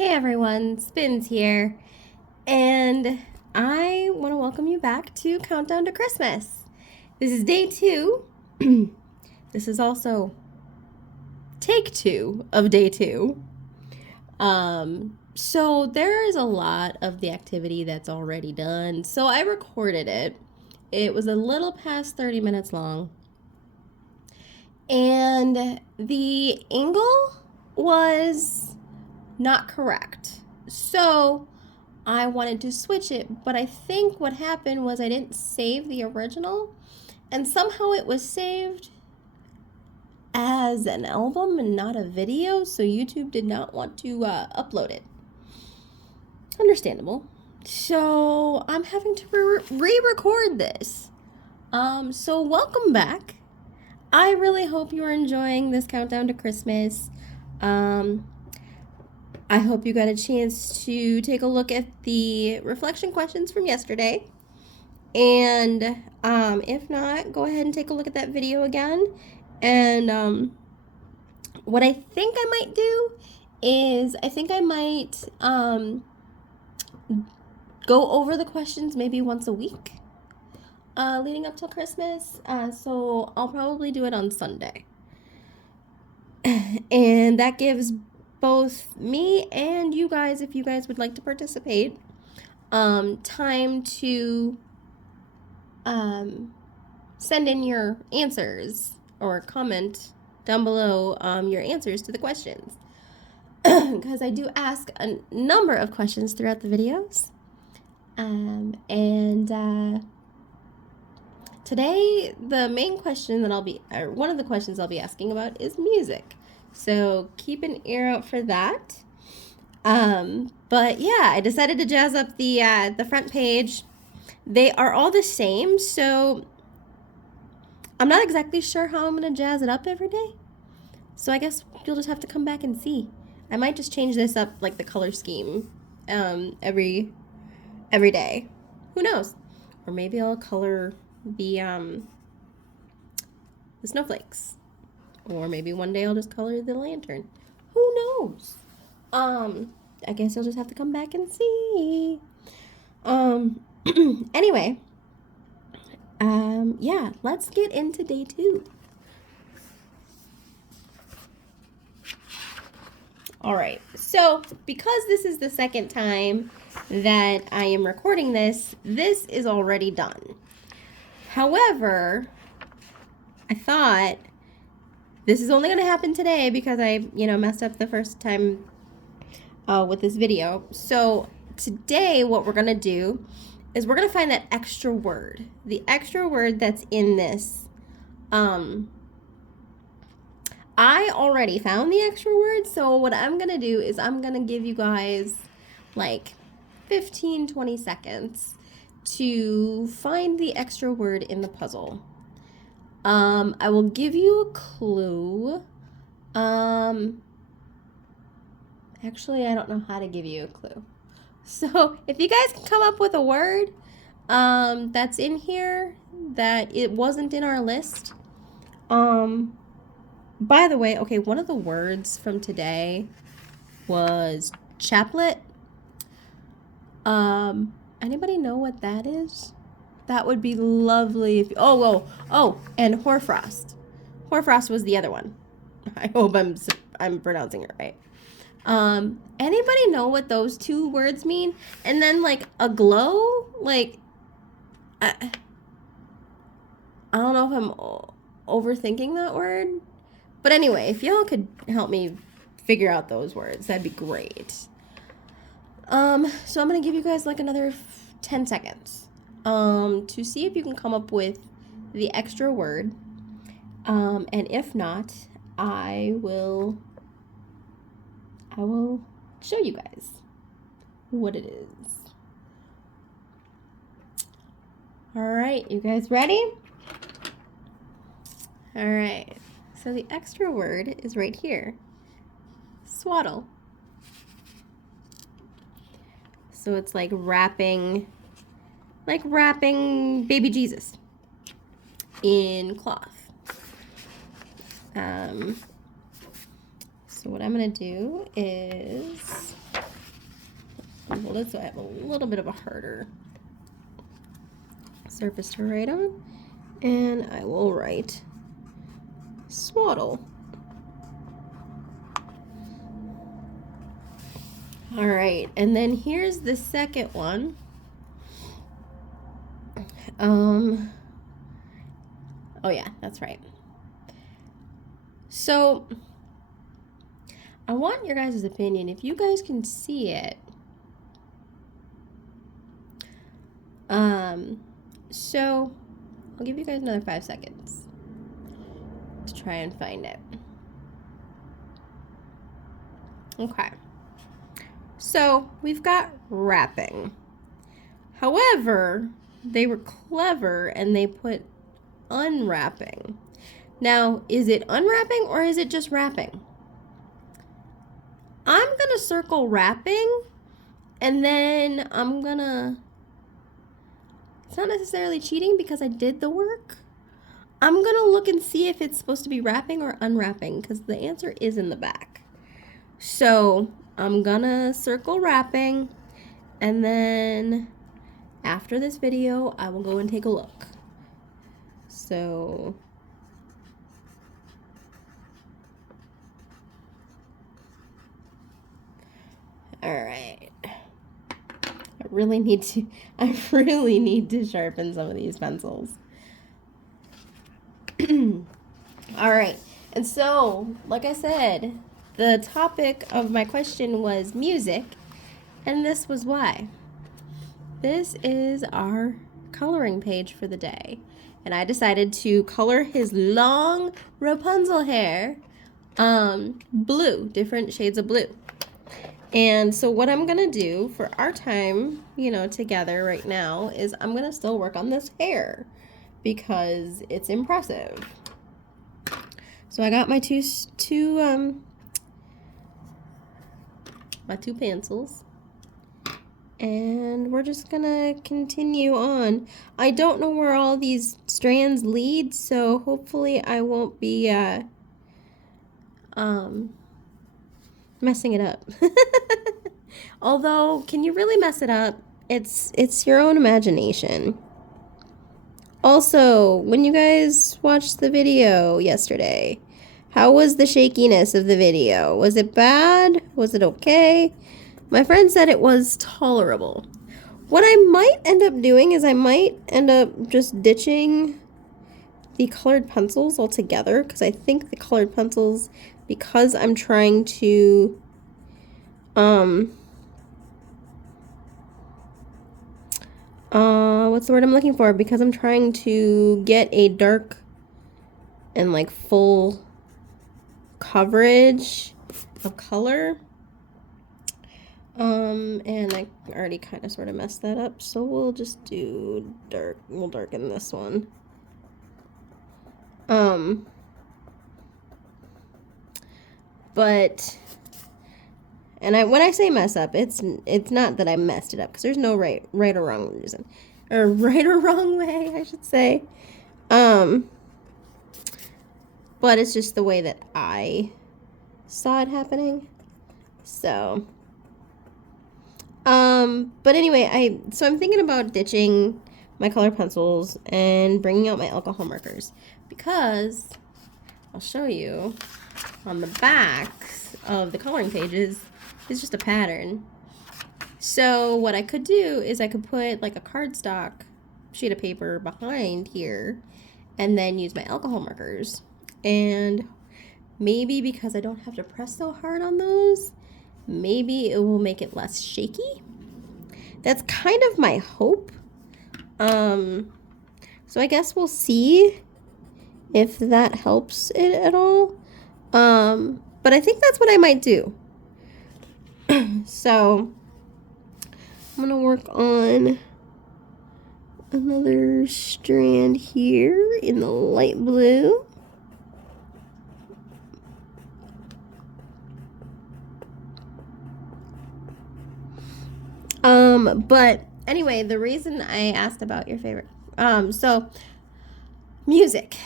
Hey everyone, Spins here, and I want to welcome you back to Countdown to Christmas. This is day 2. This is also take 2 of day 2. So there is a lot of the activity that's already done, so I recorded it. It was a little past 30 minutes long, and the angle was not correct. So I wanted to switch it, but I think what happened was I didn't save the original, and somehow it was saved as an album and not a video, so YouTube did not want to upload it. Understandable. So I'm having to re-record this. So welcome back. I really hope you're enjoying this countdown to Christmas. I hope you got a chance to take a look at the reflection questions from yesterday. And if not, go ahead and take a look at that video again. And what I think I might do is I think I might go over the questions maybe once a week leading up till Christmas. So I'll probably do it on Sunday. And that gives both me and you guys, if you guys would like to participate, time to send in your answers or comment down below your answers to the questions. Because I do ask a number of questions throughout the videos. Today, the main question that one of the questions I'll be asking about is music. So keep an ear out for that. But yeah, I decided to jazz up the front page. They are all the same, so I'm not exactly sure how I'm gonna jazz it up every day. So I guess you'll just have to come back and see. I might just change this up, like the color scheme, every day. Who knows? Or maybe I'll color the snowflakes. Or maybe one day I'll just color the lantern. Who knows? I guess you'll just have to come back and see. Anyway, yeah, let's get into day 2. All right, so because this is the second time that I am recording this is already done. However, I thought this is only going to happen today because I, messed up the first time with this video. So today what we're going to do is we're going to find that extra word. The extra word that's in this. I already found the extra word, so what I'm going to do is I'm going to give you guys like 15-20 seconds to find the extra word in the puzzle. I will give you a clue. Actually, I don't know how to give you a clue. So if you guys can come up with a word that's in here that it wasn't in our list. By the way, okay, one of the words from today was chaplet. Anybody know what that is? That would be lovely if and hoarfrost. Hoarfrost was the other one. I hope I'm pronouncing it right. Anybody know what those two words mean? And then like a glow, like I don't know if I'm overthinking that word. But anyway, if y'all could help me figure out those words, that'd be great. So I'm going to give you guys like another 10 seconds to see if you can come up with the extra word. And if not, I will show you guys what it is. All right, you guys ready? All right. So the extra word is right here. Swaddle. So it's like wrapping baby Jesus in cloth. So what I'm gonna do is hold it so I have a little bit of a harder surface to write on. And I will write swaddle. All right, and then here's the second one. Oh yeah, that's right. So I want your guys' opinion. If you guys can see it, so I'll give you guys another 5 seconds to try and find it. Okay. So we've got wrapping. However, they were clever and they put unwrapping. Now, is it unwrapping or is it just wrapping? I'm gonna circle wrapping, and then it's not necessarily cheating because I did the work. I'm gonna look and see if it's supposed to be wrapping or unwrapping because the answer is in the back. So I'm gonna circle wrapping, and then after this video, I will go and take a look. So all right. I really need to sharpen some of these pencils. All right. And so, like I said, the topic of my question was music, and this was why. This is our coloring page for the day. And I decided to color his long Rapunzel hair blue, different shades of blue. And so what I'm gonna do for our time, together right now is I'm gonna still work on this hair because it's impressive. So I got my two pencils, and we're just gonna continue on. I don't know where all these strands lead, so hopefully I won't be messing it up. Although, can you really mess it up? It's your own imagination. Also, when you guys watched the video yesterday, how was the shakiness of the video? Was it bad? Was it okay? My friend said it was tolerable. What I might end up doing is I might end up just ditching the colored pencils altogether, because I think the colored pencils, because I'm trying to what's the word I'm looking for? Because I'm trying to get a dark and like full coverage of color. And I already kind of sort of messed that up, so we'll just do dark. We'll darken this one. But when I say mess up, it's not that I messed it up, because there's no right or wrong reason, or right or wrong way, I should say. But it's just the way that I saw it happening. So, but anyway, so I'm thinking about ditching my color pencils and bringing out my alcohol markers, because I'll show you on the backs of the coloring pages is just a pattern. So what I could do is I could put like a cardstock sheet of paper behind here and then use my alcohol markers. And maybe because I don't have to press so hard on those, maybe it will make it less shaky. That's kind of my hope. So I guess we'll see if that helps it at all. But I think that's what I might do. So I'm gonna work on another strand here in the light blue. But anyway, the reason I asked about your favorite, so music.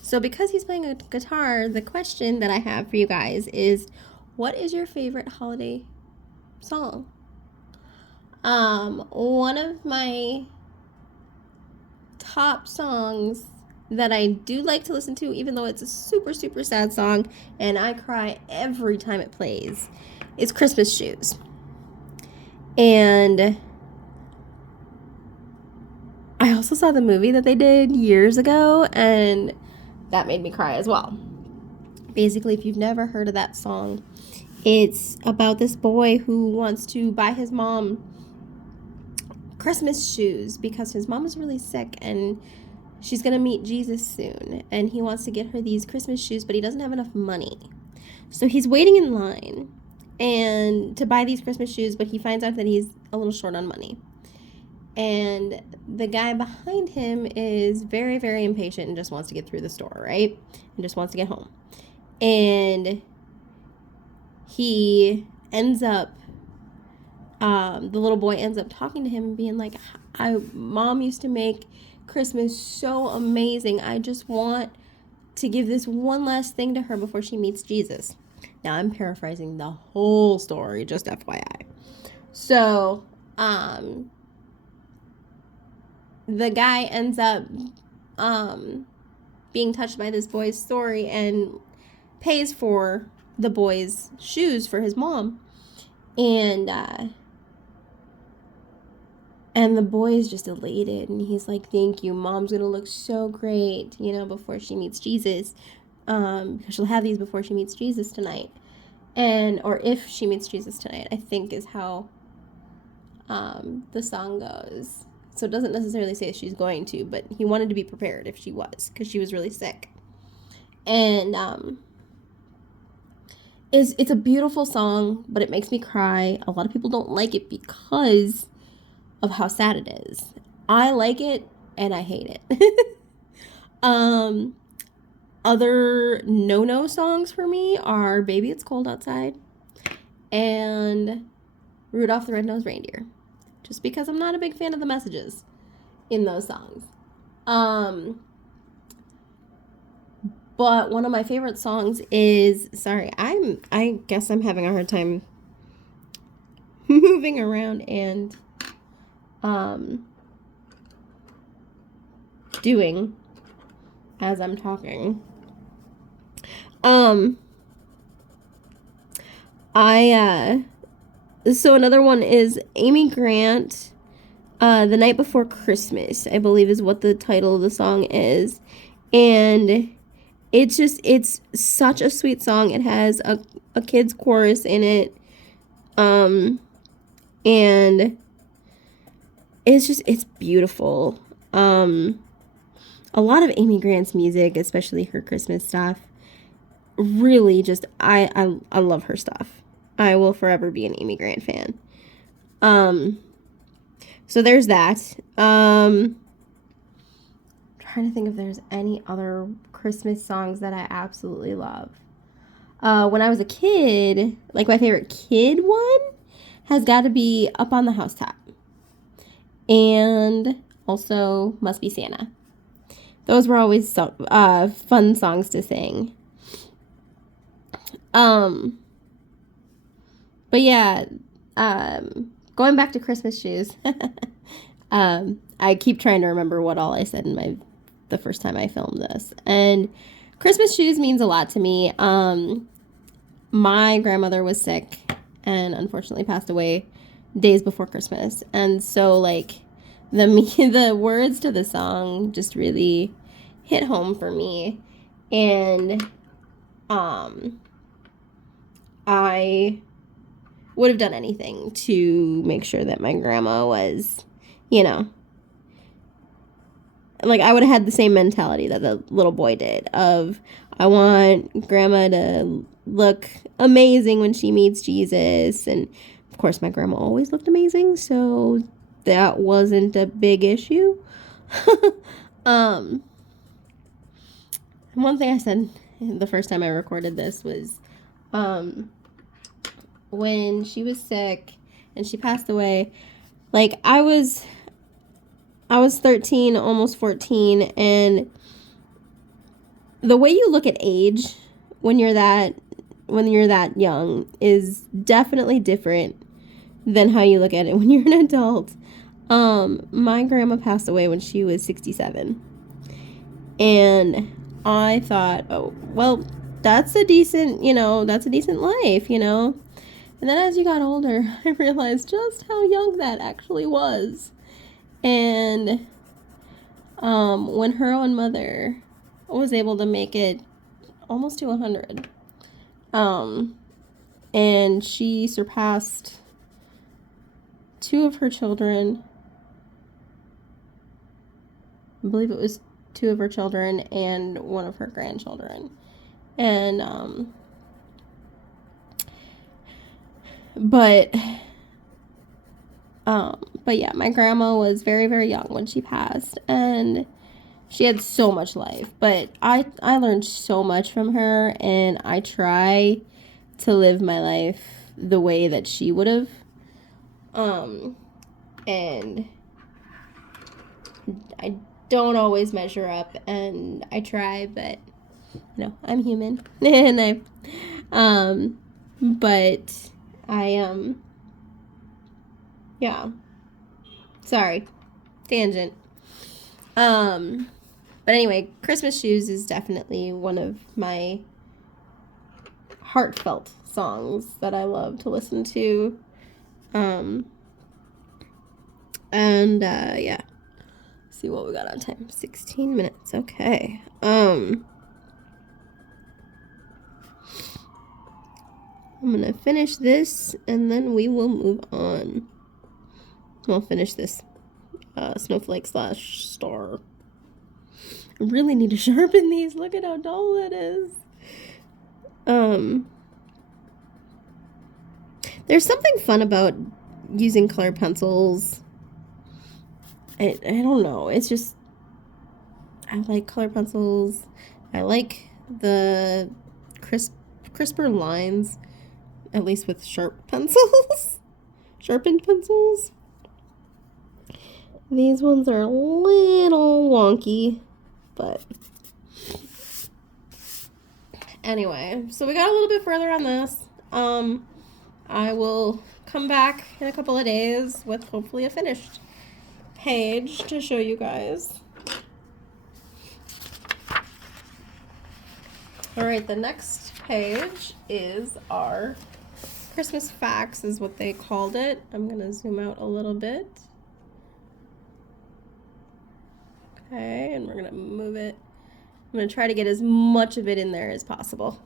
So because he's playing a guitar, the question that I have for you guys is, what is your favorite holiday song? One of my top songs that I do like to listen to, even though it's a super, super sad song and I cry every time it plays, is Christmas Shoes. And I also saw the movie that they did years ago, and that made me cry as well. Basically, if you've never heard of that song, it's about this boy who wants to buy his mom Christmas shoes because his mom is really sick and she's going to meet Jesus soon. And he wants to get her these Christmas shoes, but he doesn't have enough money. So he's waiting in line and to buy these Christmas shoes, but he finds out that he's a little short on money. And the guy behind him is very, very impatient and just wants to get through the store, right? And just wants to get home. And he ends up, the little boy ends up talking to him and being like, Mom used to make Christmas so amazing. I just want to give this one last thing to her before she meets Jesus. Now, I'm paraphrasing the whole story, just FYI. So, the guy ends up being touched by this boy's story and pays for the boy's shoes for his mom. And the boy is just elated, and he's like, thank you, Mom's gonna look so great, before she meets Jesus, because she'll have these before she meets Jesus tonight, or if she meets Jesus tonight, I think is how the song goes. So it doesn't necessarily say she's going to, but he wanted to be prepared if she was, because she was really sick. And it's a beautiful song, but it makes me cry. A lot of people don't like it because of how sad it is. I like it and I hate it. Other no-no songs for me are Baby It's Cold Outside and Rudolph the Red-Nosed Reindeer, just because I'm not a big fan of the messages in those songs. But one of my favorite songs is, I guess I'm having a hard time moving around and doing as I'm talking. So another one is Amy Grant, The Night Before Christmas, I believe is what the title of the song is. And it's such a sweet song. It has a kid's chorus in it. And it's beautiful. A lot of Amy Grant's music, especially her Christmas stuff, really just, I love her stuff. I will forever be an Amy Grant fan. So there's that. Trying to think if there's any other Christmas songs that I absolutely love. When I was a kid, like my favorite kid one has got to be Up on the Housetop. And also Must Be Santa. Those were always fun songs to sing. But yeah, going back to Christmas Shoes, I keep trying to remember what all I said in the first time I filmed this. And Christmas Shoes means a lot to me. My grandmother was sick and unfortunately passed away days before Christmas. And so like the words to the song just really hit home for me. And I would have done anything to make sure that my grandma was, like I would have had the same mentality that the little boy did of, I want grandma to look amazing when she meets Jesus. And of course my grandma always looked amazing, so that wasn't a big issue. One thing I said the first time I recorded this was, when she was sick and she passed away, like I was 13, almost 14, and the way you look at age when you're that young is definitely different than how you look at it when you're an adult. My grandma passed away when she was 67. And I thought, oh, well, that's a decent life, And then as you got older, I realized just how young that actually was. And when her own mother was able to make it almost to 100, and she surpassed two of her children. I believe it was two of her children and one of her grandchildren. And but yeah, my grandma was very, very young when she passed, and she had so much life. But I learned so much from her, and I try to live my life the way that she would have. And I don't always measure up, and I try, but I'm human. And yeah. Sorry. Tangent. But anyway, Christmas Shoes is definitely one of my heartfelt songs that I love to listen to. Yeah. See what we got on time. 16 minutes. Okay. I'm gonna finish this and then we will move on. I'll finish this snowflake / star. I really need to sharpen these. Look at how dull it is. There's something fun about using colored pencils. I don't know. It's just, I like colored pencils. I like the crisper lines, at least with sharpened pencils. These ones are a little wonky, but anyway, so we got a little bit further on this. I will come back in a couple of days with hopefully a finished page to show you guys. All right, the next page is our Christmas facts, is what they called it. I'm gonna zoom out a little bit. Okay, and we're gonna move it. I'm gonna try to get as much of it in there as possible.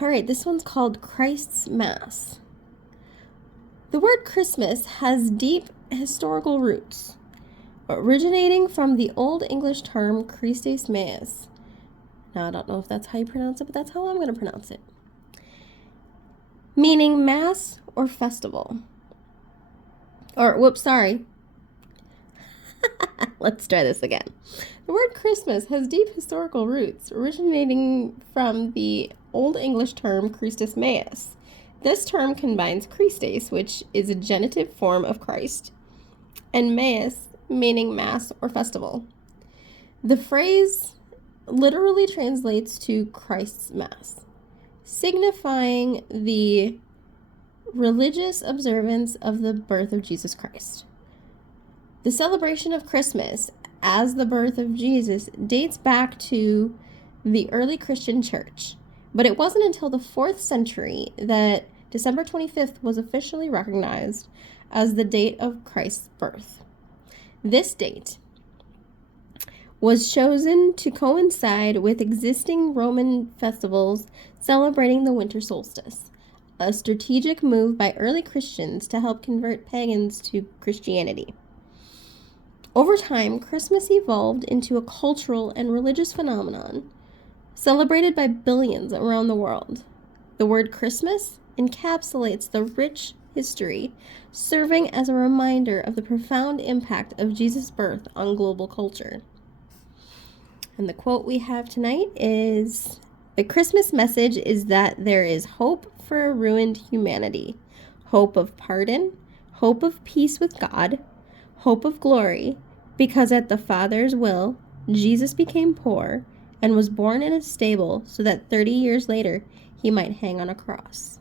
All right, this one's called Christ's Mass. The word Christmas has deep historical roots, originating from the Old English term Christes Mass. Now, I don't know if that's how you pronounce it, but that's how I'm going to pronounce it. Meaning mass or festival. Let's try this again. The word Christmas has deep historical roots, originating from the Old English term Christus Mass. This term combines Christes, which is a genitive form of Christ, and Mass, meaning mass or festival. The phrase literally translates to Christ's Mass, signifying the religious observance of the birth of Jesus Christ. The celebration of Christmas as the birth of Jesus dates back to the early Christian church, but it wasn't until the 4th century that December 25th was officially recognized as the date of Christ's birth. This date was chosen to coincide with existing Roman festivals celebrating the winter solstice, a strategic move by early Christians to help convert pagans to Christianity. Over time, Christmas evolved into a cultural and religious phenomenon, celebrated by billions around the world. The word Christmas encapsulates the rich history, serving as a reminder of the profound impact of Jesus' birth on global culture. And the quote we have tonight is, "The Christmas message is that there is hope for a ruined humanity, hope of pardon, hope of peace with God, hope of glory, because at the Father's will, Jesus became poor and was born in a stable so that 30 years later he might hang on a cross."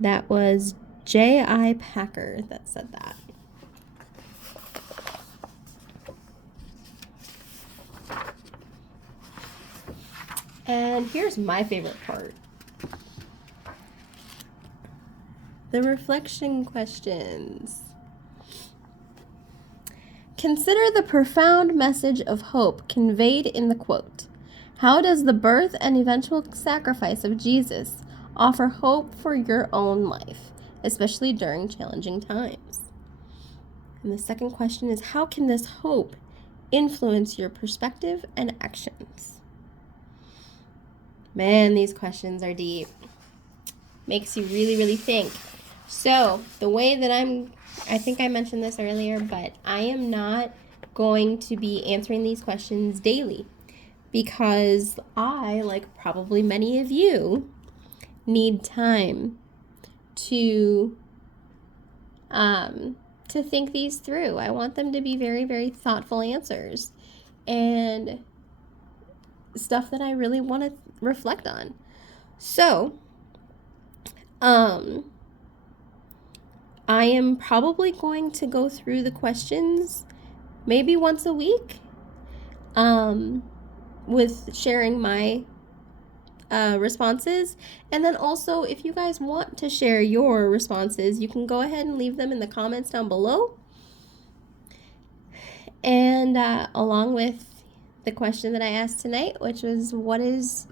That was J.I. Packer that said that. And here's my favorite part. The reflection questions. Consider the profound message of hope conveyed in the quote. How does the birth and eventual sacrifice of Jesus offer hope for your own life, especially during challenging times? And the second question is, how can this hope influence your perspective and actions? Man, these questions are deep. Makes you really, really think. So, the way that I think I mentioned this earlier, but I am not going to be answering these questions daily because I, like probably many of you, need time to think these through. I want them to be very, very thoughtful answers and stuff that I really want to reflect on. So, I am probably going to go through the questions maybe once a week, with sharing my responses. And then also, if you guys want to share your responses, you can go ahead and leave them in the comments down below. And along with the question that I asked tonight, which was what is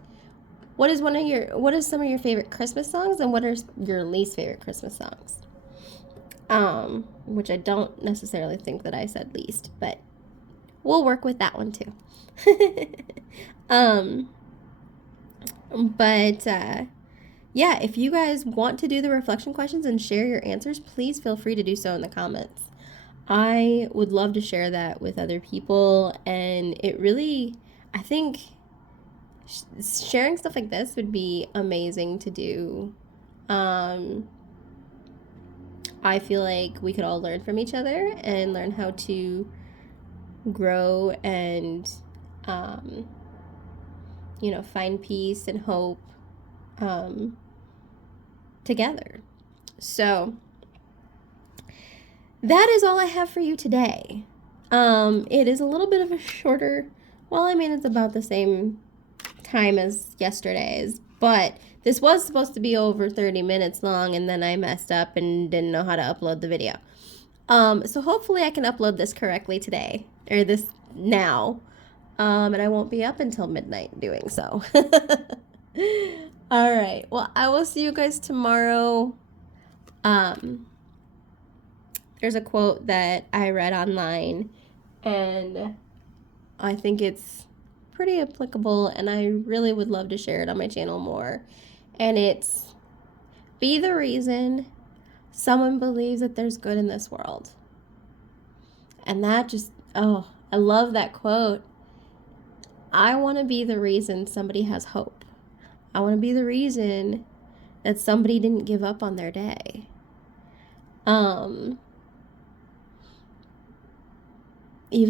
some of your favorite Christmas songs, and what are your least favorite Christmas songs? Which I don't necessarily think that I said least, but we'll work with that one too. Yeah, if you guys want to do the reflection questions and share your answers, please feel free to do so in the comments. I would love to share that with other people, and it really, I think sharing stuff like this would be amazing to do. I feel like we could all learn from each other and learn how to grow and, find peace and hope together. So that is all I have for you today. It is a little bit of a shorter, it's about the same time as yesterday's, but this was supposed to be over 30 minutes long, and then I messed up and didn't know how to upload the video. So hopefully I can upload this correctly today, or this now, and I won't be up until midnight doing so. All right, well, I will see you guys tomorrow. There's a quote that I read online, and I think it's pretty applicable, and I really would love to share it on my channel more. And it's, be the reason someone believes that there's good in this world. And that just, I love that quote. I want to be the reason somebody has hope. I want to be the reason that somebody didn't give up on their day. Even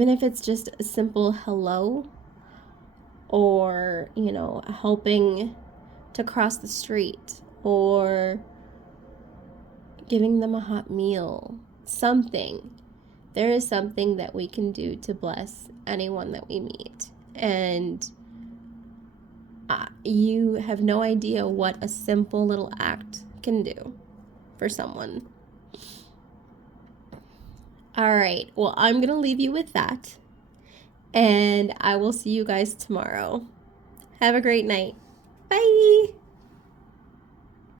if it's just a simple hello, or, helping to cross the street, or giving them a hot meal, something. There is something that we can do to bless anyone that we meet. And you have no idea what a simple little act can do for someone. All right, well, I'm going to leave you with that, and I will see you guys tomorrow. Have a great night. Bye.